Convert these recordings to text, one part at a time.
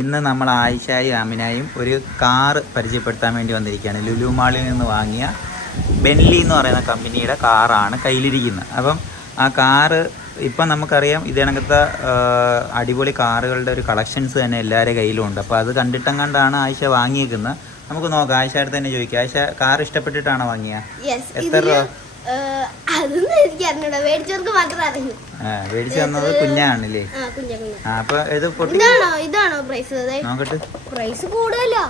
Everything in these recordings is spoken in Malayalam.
ഇന്ന് നമ്മൾ ആയിഷായും അമിനായും ഒരു കാറ് പരിചയപ്പെടുത്താൻ വേണ്ടി വന്നിരിക്കുകയാണ്. ലുലു മാളിൽ നിന്ന് വാങ്ങിയ ബെൻലി എന്ന് പറയുന്ന കമ്പനിയുടെ കാറാണ് കയ്യിലിരിക്കുന്നത്. അപ്പം ആ കാറ് ഇപ്പം നമുക്കറിയാം ഇതേണക്കത്തെ അടിപൊളി കാറുകളുടെ ഒരു കളക്ഷൻസ് തന്നെ എല്ലാവരുടെ കയ്യിലുണ്ട് അപ്പോൾ അത് കണ്ടിട്ടങ്ങാണ്ടാണ് ആയിഷ വാങ്ങിയേക്കുന്നത്. നമുക്ക് നോക്കാം ആയിഷയുടെ തന്നെ ചോദിക്കാം. ആയിഷ കാർ ഇഷ്ടപ്പെട്ടിട്ടാണോ വാങ്ങിയ? എത്ര രൂപ? അതൊന്നും എനിക്ക് അറിഞ്ഞൂടാ. മേടിച്ചവർക്ക് മാത്രം അറിയൂ ആ മേടിച്ചു തന്നത് കുഞ്ഞാണല്ലേ? ആ കുഞ്ഞാ കുഞ്ഞാ. ആ ഇത് പൊട്ടി ഇതാണോ ഇതാണോ പ്രൈസ് നോക്കട്ടെ. പ്രൈസ് കൂടുതലോ?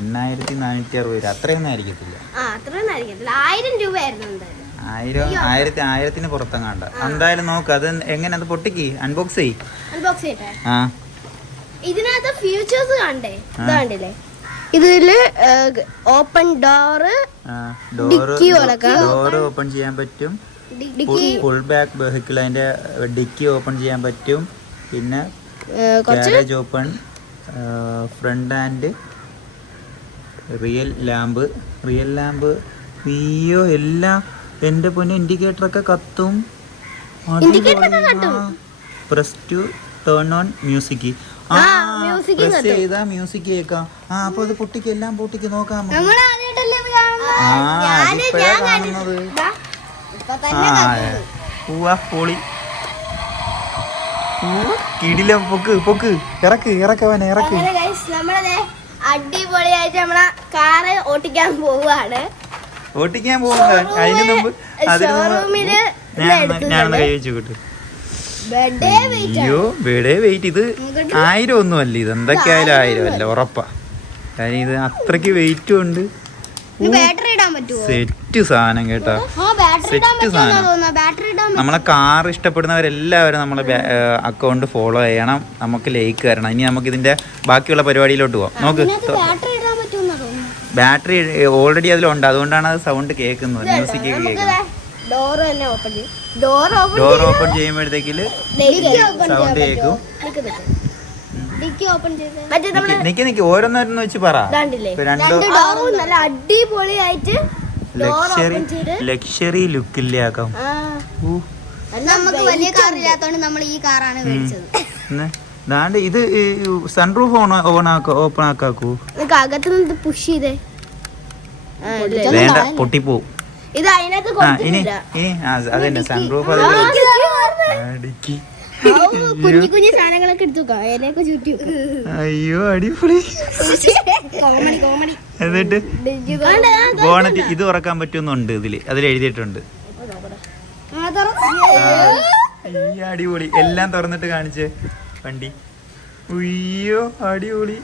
എണ്ണായിരത്തി നാനൂറ്റി അറുപത് രൂപ. അത്രയൊന്നും ആയിരിക്കത്തില്ല. ആ അത്രയൊന്നും ആയിരിക്കത്തില്ല. ആയിരം രൂപയായിരുന്നു എന്തായാലും. ആയിരം ആയിരത്തി ആയിരത്തിന് പുറത്തെങ്ങാണ്ട. എന്തായാലും നോക്ക് അത് എങ്ങനെ? അത് പൊട്ടിക്ക്. അൺബോക്സ് ചെയ് അൺബോക്സ് ചെയ്യട്ടെ? ആ. ഇതിനകത്ത് ഫ്യൂച്ചേഴ്സ് കണ്ടേ? ഇതാണ്ടില്ലേ ഇതിൽ ഓപ്പൺ ഡോറ് ഡോറ് ഓപ്പൺ ചെയ്യാൻ പറ്റും. ഫുൾ ബാക്ക് വെഹിക്കിൾ അതിന്റെ ഡിക്കി ഓപ്പൺ ചെയ്യാൻ പറ്റും. പിന്നെ garage open front and rear lamp rear lamp വിയോ എല്ലാം എന്റെ പൊന്നെ ഇൻഡിക്കേറ്റർ ഒക്കെ കത്തും. Press to turn on music ആ പ്രസ് ചെയ്താ മ്യൂസിക് കേൾക്കാം. ആ അപ്പൊ അത് പൊട്ടിക്ക് എല്ലാം പൊട്ടിക്ക് നോക്കാം? ആ ഞാൻ കാണുന്നത്. ദാ, ഇപ്പൊ ആ. പൂവാ പൊളി. കിടില പൊക്ക് പൊക്ക്. ഇറക്ക് ഇറക്കവനെ ഇറക്ക്. guys, അടിപൊളിയായിട്ട് നമ്മളെ കാറ് ഓട്ടിക്കാൻ പോവാണ് ഓട്ടിക്കാൻ പോകുന്നത് അതിന് മുമ്പ് അതിന് ഞാനൊന്ന് കൈ വെച്ച് കിട്ടും അയ്യോ വെടേ വെയിറ്റ് ഇത് ആയിരം ഒന്നും അല്ല ഇത് എന്തൊക്കെയായാലും ആയിരം അല്ല ഉറപ്പാ. കാര്യം ഇത് അത്രയ്ക്ക് വെയിറ്റും ഉണ്ട്. സെറ്റ് സാധനം കേട്ടോ. സെറ്റ് സാധനം. നമ്മളെ കാർ ഇഷ്ടപ്പെടുന്നവരെല്ലാവരും നമ്മളെ അക്കൗണ്ട് ഫോളോ ചെയ്യണം. നമുക്ക് ലൈക്ക് തരണം. ഇനി നമുക്ക് ഇതിന്റെ ബാക്കിയുള്ള പരിപാടിയിലോട്ട് പോവാം. നോക്ക്. ബാറ്ററി ഓൾറെഡി അതിലുണ്ട്. അതുകൊണ്ടാണ് അത് സൗണ്ട് കേൾക്കുന്നത്. മ്യൂസിക് കേൾക്കുന്നത്. ഡോർ തന്നെ ഓപ്പൺ ചെയ്യും. ഡോർ ഓപ്പൺ ഡോർ ഓപ്പൺ ചെയ്യുമ്പോഴത്തേക്കിൽ സൗണ്ട് കേൾക്കും നിക്ക് നിക്ക് ഓരോന്നോരോന്ന് വെച്ച് പറ. ഇതാണ്ടില്ലേ? ഇപ്പൊ രണ്ടോ രണ്ട് ഡോറും നല്ല അടിപൊളിയായിട്ട് ഡോർ ലക്ഷറി ലക്ഷറി ലുക്കില്ലേ ആക്കാം? നമുക്ക് വലിയ കാർ ഇല്ലാത്തോണ്ട് നമ്മൾ ഈ കാറാണ് മേടിച്ചത്. ഇന്ന് ദാണ്ട് ഇത് സൺറൂഫ് ഓൺ ഓൺ ആക്ക ഓപ്പൺ ആക്കാക്കൂ. അകത്ത് പുഷ് ചെയ്തേ. വേണ്ട പൊട്ടിപ്പോവും. ഇത് അതിനകത്ത് ആ ഇനി ഇനി ആ, അതന്നെ സൺറൂഫ് അത് ആ, അടിക്ക്. ഔ, കുഞ്ഞു കുഞ്ഞു സാധനങ്ങളൊക്കെ എടുത്തു വെക്കാം. അതിലേക്ക് ചുറ്റി. അയ്യോ അടിപൊളി. Comedy comedy. എന്നിട്ട് ബോണറ്റ് ഇത് തുറക്കാൻ പറ്റുന്നുണ്ട് ഇതിൽ. അതിൽ എഴുതിയിട്ടുണ്ട്. അയ്യോ അടിപൊളി. എല്ലാം തുറന്നിട്ട് കാണിച്ചേ. വണ്ടി. ഉയ്യോ അടിപൊളി.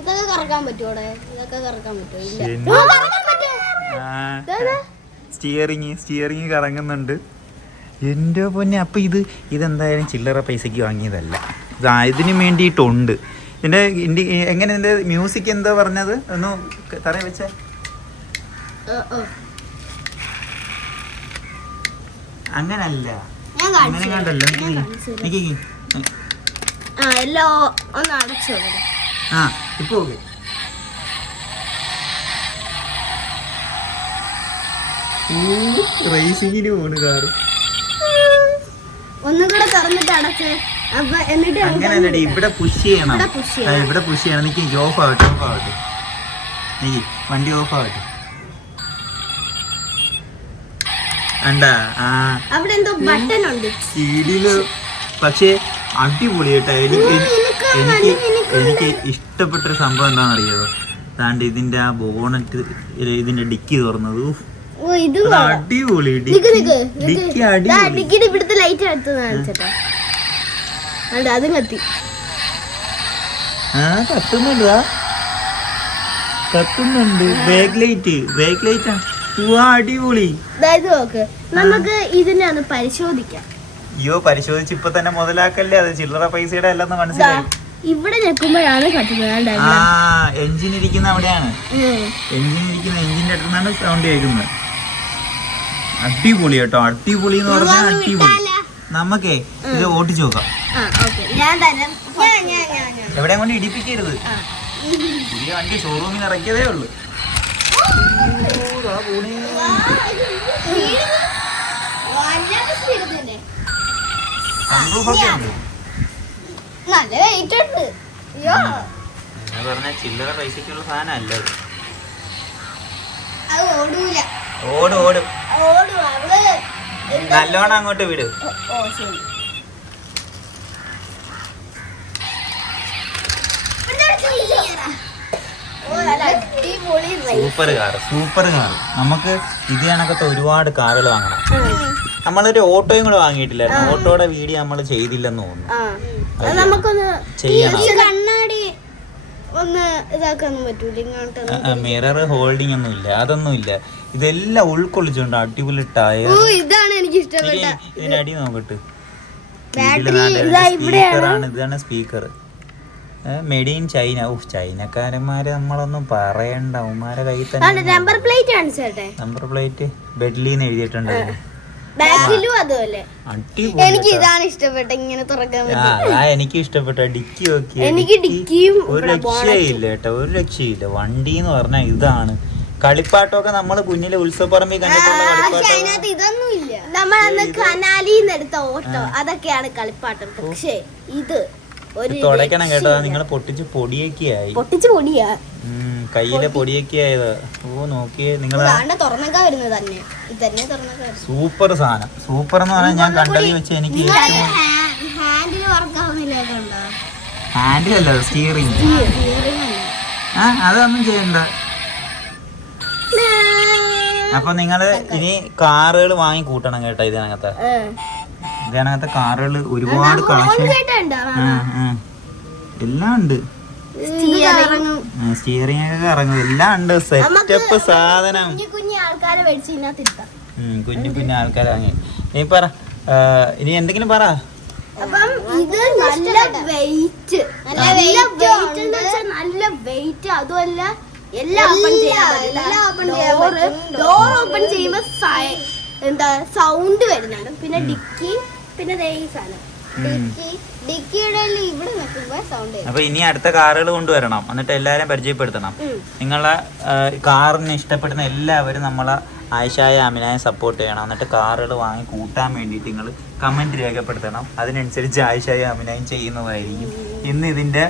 ഇതൊക്കെ കറക്കാൻ പറ്റുമോ ഇതൊക്കെ കറക്കാൻ പറ്റുമോ? സ്റ്റിയറിങ് സ്റ്റിയറിങ് കറങ്ങുന്നുണ്ട്. എന്റെ പൊന്നെ അപ്പോൾ ഇത് ഇതെന്തായാലും ചില്ലറ പൈസയ്ക്ക് വാങ്ങിയതല്ല. ഇത് ഇതിന് വേണ്ടിയിട്ടുണ്ട്. എന്റെ ഇൻഡി എങ്ങനെ എന്റെ മ്യൂസിക് എന്താ പറഞ്ഞത്? ഒന്ന് തറ വെച്ച. അങ്ങനല്ല. അങ്ങനെ കാണിച്ചു കണ്ടല്ലോ. ഞാൻ കാണിച്ചു തരാം. നിക്ക് നിക്ക്. ആ എല്ലാം ഒന്ന് അടച്ചു ആ ഇപ്പൊ ഓക്കെ. റേസിങ്ങിന് പോണ് കാറ് ഒന്നും കൂടെ തുറന്നിട്ട് അടച്ച്. അപ്പൊ എന്നിട്ട് അങ്ങനല്ലടി ഇവിടെ പുഷ് ചെയ്യണം. ആ, ഇവിടെ പുഷ് ചെയ്യണം. നിക്ക് ഓഫ് ആവട്ടെ ഓഫ് ആവട്ടെ. നീ വണ്ടി ഓഫ് ആവട്ടെ. കണ്ടാ? ആ. അവിടെ എന്തോ ബട്ടൺ ഉണ്ട്. സീഡിയിൽ പക്ഷേ അടിപൊളി കേട്ടോ. എനിക്ക് എനിക്ക് എനിക്ക് ഇഷ്ടപ്പെട്ടൊരു സംഭവം എന്താണെന്നറിയോ? താണ്ട് ഇതിന്റെ ആ ബോണറ്റ് ഇതിന്റെ ഡിക്കി തുറന്നത്. ഉഫ്, അടിപൊളി. ഡിക്കിയുടെ ഇവിടുത്തെ ലൈറ്റ് അടുത്ത് കാണിച്ചട്ടെ അണ്ട് അതും കത്തി. ആ കത്തുന്നുണ്ട് കത്തുന്നുണ്ട് ബാക്ക് ലൈറ്റ് ബാക്ക് ലൈറ്റ് ആ. അടിപൊളി. അതായത് നോക്ക്. നമുക്ക് പരിശോധിക്കാം. അയ്യോ പരിശോധിച്ച് ഇപ്പൊ തന്നെ മുതലാക്കല്ലേ? അത് ചില്ലറ പൈസയുടെ അല്ലെന്ന് മനസ്സിലായി. ഇവിടെ ഞെക്കുമ്പോഴാണ് കത്തുന്നത്? എഞ്ചിൻ ഇരിക്കുന്ന അവിടെയാണ്. എഞ്ചിൻ ഇരിക്കുന്ന എഞ്ചിന്റെ അടുത്ത് നിന്നാണ് സൗണ്ട് കേൾക്കുന്നത്. അടിപൊളി കേട്ടോ അടിപൊളി എന്ന് പറഞ്ഞാൽ അടിപൊളി. നമുക്കേ ഇത് ഓട്ടിച്ചു നോക്കാം. എവിടെ കൊണ്ട് ഇടിപ്പിക്കരുത്. വണ്ടി ഷോറൂമിൽ ഇറക്കിയതേ ഉള്ളൂ. ഉണ്ട്. നല്ല ചില്ലറ പൈസക്കുള്ള സാധനം. അത് ഓടൂല. ഓട് ഓട്. നല്ലോണം അങ്ങോട്ട് വിട്. സൂപ്പർ കാർ സൂപ്പർ കാർ നമുക്ക് ഇത് കണക്കത്തെ ഒരുപാട് കാറുകൾ വാങ്ങണം. നമ്മളൊരു ഓട്ടോയും കൂടെ വാങ്ങിയിട്ടില്ലായിരുന്നു. ഓട്ടോയുടെ വീഡിയോ നമ്മൾ ചെയ്തില്ലെന്ന് തോന്നുന്നു. ചെയ്യണം. ഒന്ന് പറ്റൂല മിറർ ഹോൾഡിംഗ് ഒന്നും ഇല്ല അതൊന്നും ഇല്ല ഇതെല്ലാം ഉൾക്കൊള്ളിച്ചുകൊണ്ട് അടിപൊളി ടയർ. ഇതാണ് എനിക്ക് ഇഷ്ടപ്പെട്ട ഇതിന്റെ അടി നോക്കട്ടെ. സ്പീക്കറാണ് ഇതാണ് സ്പീക്കർ മെഡിൻ ഇൻ ചൈന ഓ ചൈനക്കാരന്മാരെ നമ്മളൊന്നും പറയണ്ട ഉമാരെ കയ്യിൽ തന്നെ നമ്പർ പ്ലേറ്റ് കാണിച്ചേട്ടെ നമ്പർ പ്ലേറ്റ് ബെഡ്ലിന്ന് എഴുതിയിട്ടുണ്ട്. എനിക്ക് ഇതാണ് ഇഷ്ടപ്പെട്ട ഇങ്ങനെ തുറക്കാൻ എനിക്ക് ഇഷ്ടപ്പെട്ട. ഡിക്കി നോക്കി എനിക്ക് ഡിക്കിയും ഒരു രക്ഷയില്ല കേട്ടോ ഒരു രക്ഷയില്ല. വണ്ടി എന്ന് പറഞ്ഞാൽ ഇതാണ്. കളിപ്പാട്ടമൊക്കെ നമ്മൾ കുഞ്ഞിലെ ഉത്സവപ്പറമ്പിൽ കണ്ടിട്ടുള്ള കളിപ്പാട്ടം നമ്മൾ അന്ന് കനാലിന്ന് എടുത്ത ഓട്ടോ. അതൊക്കെയാണ് കളിപ്പാട്ടം. പക്ഷേ ഇത് ഒരു തുടയ്ക്കണം കേട്ടോ. നിങ്ങൾ പൊട്ടിച്ച് പൊടിയൊക്കെ ആയി പൊട്ടിച്ച് പൊടിയാ. കയ്യിലെ പൊടിയൊക്കെ ആയത് ഓ നോക്കിയേ. നിങ്ങൾ താണ്ട തുറന്നൊക്കെ വരുന്നത് തന്നെ. ഇത് തന്നെ തുറന്നൊക്കെ സൂപ്പർ സാധനം. സൂപ്പർ എന്ന് പറഞ്ഞാൽ ഞാൻ കണ്ടതിൽ വെച്ച് എനിക്ക് ഹാൻഡിൽ കണ്ടോ ഹാൻഡിലല്ല സ്റ്റിയറിംഗ് ആ അതൊന്നും ചെയ്യണ്ട. അപ്പൊ നിങ്ങൾ ഇനി കാറുകൾ വാങ്ങി കൂട്ടണം കേട്ടോ ഇതിനകത്ത്. ഇതിനകത്ത് കാറുകൾ ഒരുപാട് കളക്ഷൻ എല്ലാം ഉണ്ട്. സ്റ്റിയറിംഗ് ഒക്കെ ഇറങ്ങും. എല്ലാം ഉണ്ട്. സെറ്റപ്പ് സാധനം. കുഞ്ഞു കുഞ്ഞു ആൾക്കാരെ വാങ്ങി. നീ പറ. ഇനി എന്തെങ്കിലും പറ. അപ്പം ഇത് നല്ല വെയിറ്റ് നല്ല വെയിറ്റ് വെച്ചാൽ നല്ല വെയിറ്റ് അതുമല്ല എല്ലാം ഓപ്പൺ ചെയ്യാൻ ഡോർ ഓപ്പൺ ചെയ്യുമ്പോൾ എന്താ സൗണ്ട് വരുന്നുണ്ട്. പിന്നെ ഡിക്കി പിന്നെ ദേ ഈ സാധനം. ഡിക്കിയുടെ ഇവിടെ സൗണ്ട് അപ്പൊ ഇനി അടുത്ത കാറുകൾ കൊണ്ടുവരണം. എന്നിട്ട് എല്ലാരും പരിചയപ്പെടുത്തണം. നിങ്ങളെ കാറിനെ ഇഷ്ടപ്പെടുന്ന എല്ലാവരും നമ്മളെ ആയിഷായ അമിനായ സപ്പോർട്ട് ചെയ്യണം. എന്നിട്ട് കാറുകൾ വാങ്ങി കൂട്ടാൻ വേണ്ടിയിട്ട് നിങ്ങൾ കമന്റ് രേഖപ്പെടുത്തണം. അതിനനുസരിച്ച് ആയിഷായ അമിനായും ചെയ്യുന്നതായിരിക്കും. ഇന്ന് ഇതിന്റെ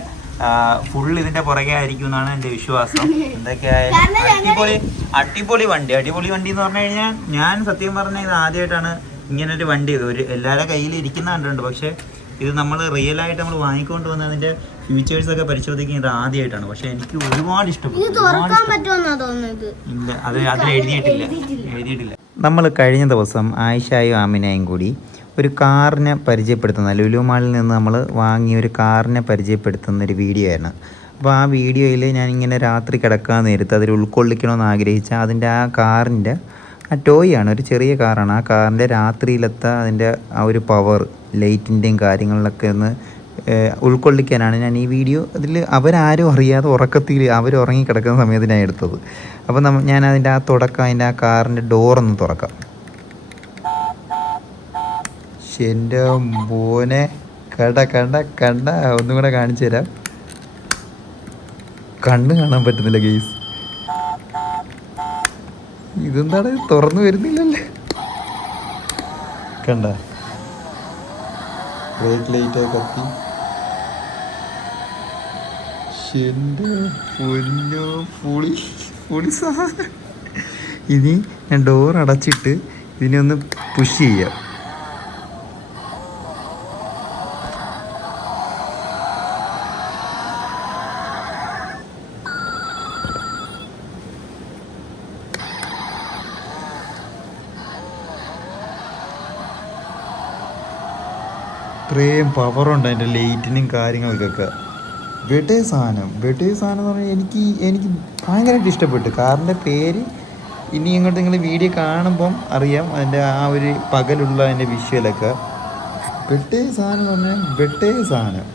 ഫുൾ ഇതിന്റെ പുറകെ ആയിരിക്കും എന്നാണ് എന്റെ വിശ്വാസം എന്തൊക്കെയായാലും അടിപൊളി അടിപൊളി വണ്ടി. അടിപൊളി വണ്ടി എന്ന് പറഞ്ഞു കഴിഞ്ഞാൽ ഞാൻ സത്യം പറഞ്ഞ ഇത് ആദ്യമായിട്ടാണ് ഇങ്ങനെ ഒരു വണ്ടി ഒരു എല്ലാവരുടെ കയ്യിൽ ഇരിക്കുന്ന കണ്ടിട്ടുണ്ട്. പക്ഷേ ഇത് നമ്മൾ റിയൽ ആയിട്ട് നമ്മൾ വാങ്ങിക്കൊണ്ട് വന്ന് അതിന്റെ ഫീച്ചേഴ്സ് ഒക്കെ പരിശോധിക്കുന്നത് ആദ്യമായിട്ടാണ്. പക്ഷെ എനിക്ക് ഒരുപാട് ഇഷ്ടപ്പെട്ടു. ഇല്ല അത് അതിൽ എഴുതിയിട്ടില്ല. എഴുതിയിട്ടില്ല. നമ്മൾ കഴിഞ്ഞ ദിവസം ആയിഷായും ആമിനയും കൂടി ഒരു കാറിനെ പരിചയപ്പെടുത്തുന്ന ലുലു മാളിൽ നിന്ന് നമ്മൾ വാങ്ങിയ ഒരു കാറിനെ പരിചയപ്പെടുത്തുന്ന ഒരു വീഡിയോ ആണ് അപ്പോൾ ആ വീഡിയോയിൽ ഞാൻ ഇങ്ങനെ രാത്രി കിടക്കാൻ നേരത്ത് അതിൽ ഉൾക്കൊള്ളിക്കണമെന്ന് ആഗ്രഹിച്ച അതിന്റെ ആ കാറിന്റെ ആ ടോയ് ആണ് ഒരു ചെറിയ കാറാണ്. ആ കാറിന്റെ രാത്രിയിലത്തെ അതിന്റെ ആ ഒരു പവർ ലൈറ്റിന്റെയും കാര്യങ്ങളിലൊക്കെ ഒന്ന് ഉൾക്കൊള്ളിക്കാനാണ് ഞാൻ ഈ വീഡിയോ അതിൽ അവരാരും അറിയാതെ ഉറക്കത്തിൽ അവർ ഉറങ്ങി കിടക്കുന്ന സമയത്ത് ഞാൻ എടുത്തത്. അപ്പോൾ ഞാൻ അതിന്റെ ആ തുടക്കം അതിന്റെ ആ കാറിന്റെ ഡോറൊന്ന് തുറക്കാം. എന്റെ മോനെ. കണ്ട കണ്ട കണ്ട. ഒന്നും കൂടെ കാണിച്ചു തരാം. കണ്ണ് കാണാൻ പറ്റുന്നില്ല ഗെയ്സ് ഇതെന്താണ്? തുറന്നു വരുന്നില്ലല്ലേ? കണ്ട. ബ്രേക്ക് ലൈറ്റ് കത്തി. പുളി ഇനി ഞാൻ ഡോർ അടച്ചിട്ട് ഇതിനെ ഒന്ന് പുഷ് ചെയ്യാം. ഇത്രയും പവറുണ്ട് അതിന്റെ ലൈറ്റിനും കാര്യങ്ങൾക്കൊക്കെ വെട്ടേ സാധനം. വെട്ടേ സാധനം എന്ന് പറഞ്ഞാൽ എനിക്ക് എനിക്ക് ഭയങ്കരമായിട്ട് ഇഷ്ടപ്പെട്ടു. കാറിന്റെ പേര് ഇനി ഇങ്ങോട്ട് നിങ്ങൾ വീഡിയോ കാണുമ്പം അറിയാം അതിന്റെ ആ ഒരു പകലുള്ള അതിന്റെ വിഷ്വലൊക്കെ വെട്ടേ സാധനം എന്ന് പറഞ്ഞാൽ വെട്ടേ സാധനം.